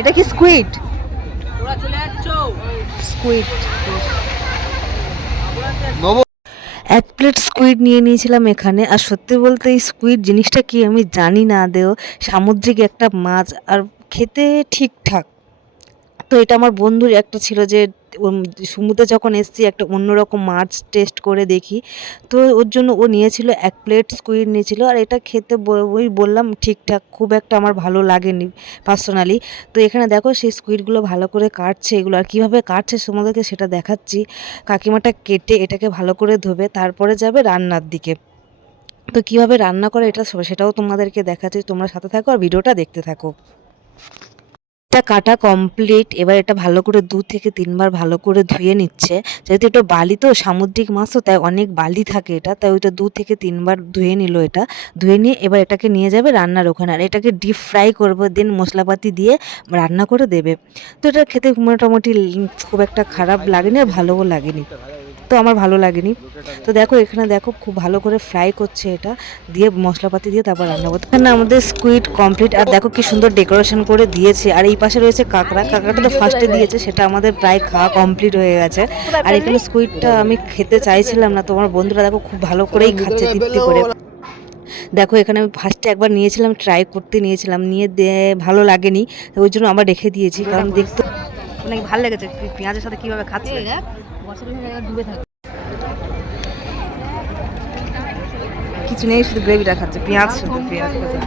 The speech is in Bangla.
এটা কি স্কুইড? স্কুইড। এক প্লেট স্কুইড নিয়ে নিয়েছিলাম এখানে। আর সত্যি বলতে এই স্কুইড জিনিসটা কি আমি জানি না আদেও। সামুদ্রিক একটা মাছ আর খেতে ঠিকঠাক। তো এটা আমার বন্ধুর একটা ছিল যে সমুদ্রে যখন এসেছি একটা অন্যরকম মাছ টেস্ট করে দেখি। তো ওর জন্য ও নিয়েছিল ১ প্লেট স্কুইড নিয়েছিল। আর এটা খেতে ওই বললাম ঠিকঠাক, খুব একটা আমার ভালো লাগেনি পার্সোনালি। তো এখানে দেখো সেই স্কুইডগুলো ভালো করে কাটছে এগুলো। আর কীভাবে কাটছে তোমাদেরকে সেটা দেখাচ্ছি। কাকিমাটা কেটে এটাকে ভালো করে ধোবে, তারপরে যাবে রান্নার দিকে। তো কীভাবে রান্না করে এটা সেটাও তোমাদেরকে দেখাচ্ছি। তোমরা সাথে থাকো আর ভিডিওটা দেখতে থাকো। এটা কাটা কমপ্লিট। এবার এটা ভালো করে ২ থেকে ৩ বার ভালো করে ধুয়ে নিচ্ছে। যেহেতু এটা বালি তো সামুদ্রিক মাছ তো তাই অনেক বালি থাকে এটা। তাই ওইটা ২ থেকে ৩ বার ধুয়ে নিল এটা। ধুয়ে নিয়ে এবার এটাকে নিয়ে যাবে রান্নার ওখানে। আর এটাকে ডিপ ফ্রাই করবে, দেন মশলাপাতি দিয়ে রান্না করে দেবে। তো এটা খেতে মোটামুটি খুব একটা খারাপ লাগেনি আর ভালোও লাগেনি। তো আমার ভালো লাগেনি। তো দেখো এখানে দেখো খুব ভালো করে ফ্রাই করছে এটা, দিয়ে মশলাপাতি দিয়ে তারপর রান্না করতে। এখানে আমাদের স্কুইড কমপ্লিট। আর দেখো কি সুন্দর ডেকোরেশন করে দিয়েছে। আর এই পাশে রয়েছে কাঁকড়া। কাঁকড়াটা তো ফার্স্টে দিয়েছে, সেটা আমাদের প্রায় খাওয়া কমপ্লিট হয়ে গেছে। আর এখানে স্কুইডটা আমি খেতে চাইছিলাম না, তোমার বন্ধুরা দেখো খুব ভালো করেই খাচ্ছে তৃপ্তি করে। দেখো এখানে আমি ফার্স্টে একবার নিয়েছিলাম, ট্রাই করতে নিয়েছিলাম, নিয়ে ভালো লাগেনি। ওই জন্য আবার রেখে দিয়েছি, কারণ দেখতে অনেক ভালো লেগেছে পেঁয়াজের সাথে কীভাবে খাচ্ছে। কিছু নেই, শুধু গ্রেভিটা খাচ্ছে, পেঁয়াজ শুধু পেঁয়াজ খাচ্ছে।